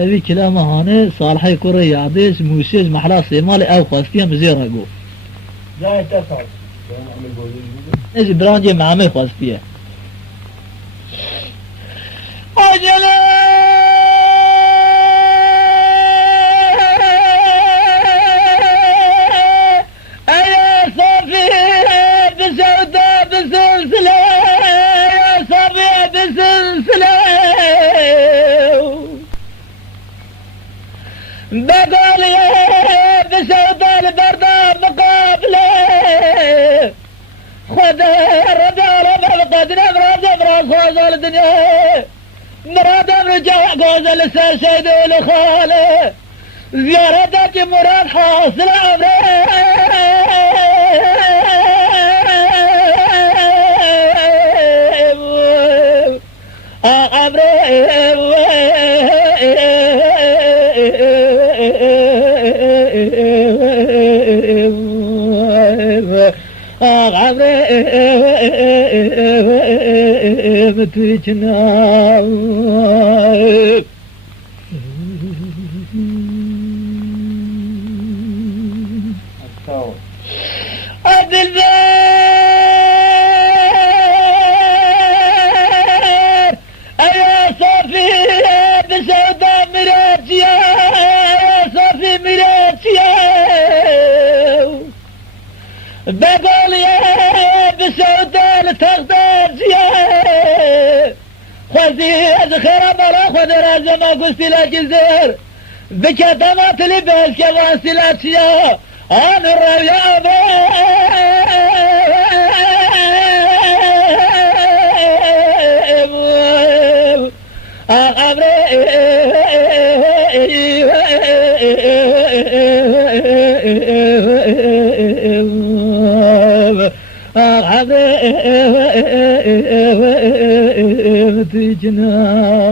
أبي كلامه هاني صالحي كوري عديس موسيج محلا سيمالي أو خواستيا مزيرقو لا تفعل نجي برانجي معامي خواستيا أجلي بقول يا بسود البرد مقابله خذ الرجال بلقد نبرد براس الدنيا مراد رجع جوز لسه لخاله زيارتك مراد حاصل متجنا الدلبر يا صافي بسوداء مراتيا يا صافي مراتيا بقول يا بسوداء تغدازيا خذي خير مرا خذ رازم قلت لك الزهر بكتمات لباس كمان سلاسيا أنا الرؤيا تجنا